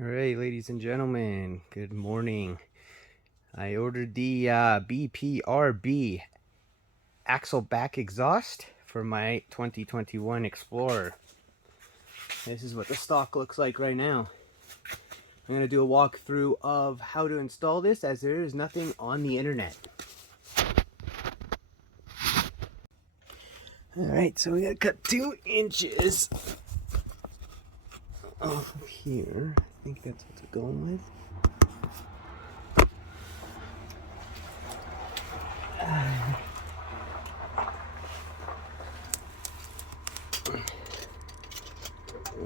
All right, ladies and gentlemen, good morning. I ordered the MBRP axle back exhaust for my 2021 Explorer. This is what the stock looks like right now. I'm going to do a walkthrough of how to install this, as there is nothing on the internet. All right, so we got to cut 2 inches off of here. I think that's what it's going with.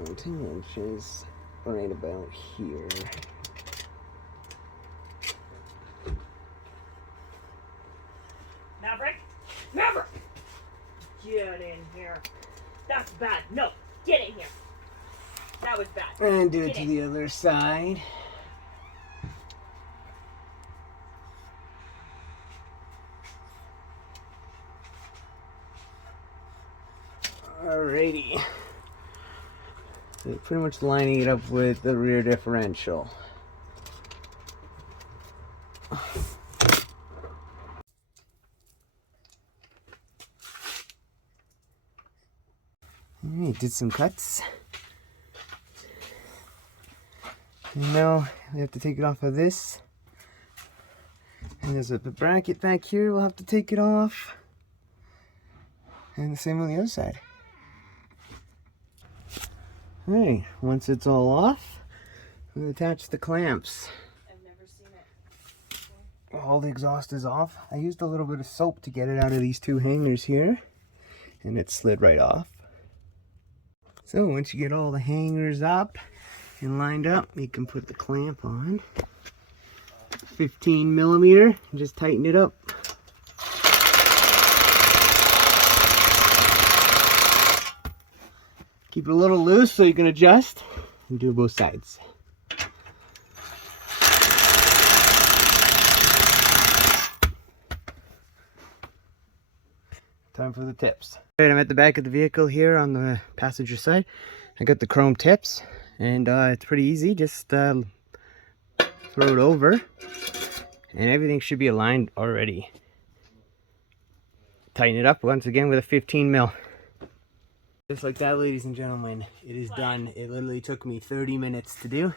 And 2 inches right about here. Maverick! Maverick! Get in here. That's bad. No, get in here. That was bad. And do it to the other side. Alrighty. So pretty much lining it up with the rear differential. Alright, did some cuts. And now we have to take it off of this. And there's a bracket back here, we'll have to take it off. And the same on the other side. Alright, once it's all off, we'll attach the clamps. I've never seen it before. All the exhaust is off. I used a little bit of soap to get it out of these 2 hangers here, and it slid right off. So once you get all the hangers up and lined up, you can put the clamp on. 15 millimeter, and just tighten it up. Keep it a little loose so you can adjust and do both sides. Time for the tips. Alright, I'm at the back of the vehicle here on the passenger side. I got the chrome tips, and it's pretty easy. Just throw it over, and everything should be aligned already. Tighten it up once again with a 15 mil. Just like that, ladies and gentlemen, it is done. It literally took me 30 minutes to do.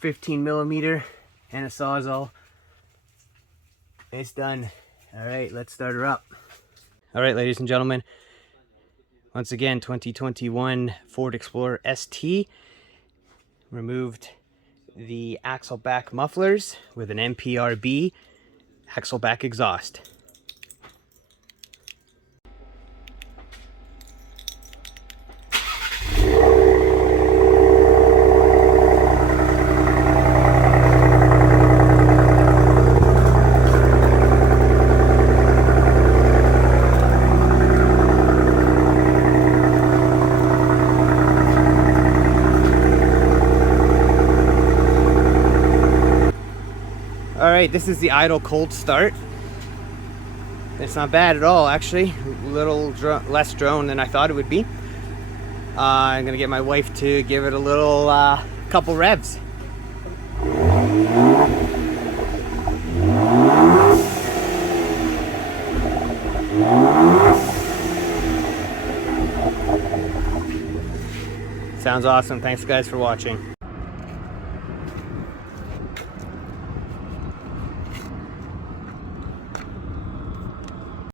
15 millimeter and a Sawzall. It's done. All right, let's start her up. All right, ladies and gentlemen, once again, 2021 Ford Explorer ST. Removed the axle back mufflers with an MBRP axle back exhaust. Alright, this is the idle cold start. It's not bad at all, actually. A little less drone than I thought it would be. I'm gonna get my wife to give it a little couple revs. Sounds awesome. Thanks guys for watching.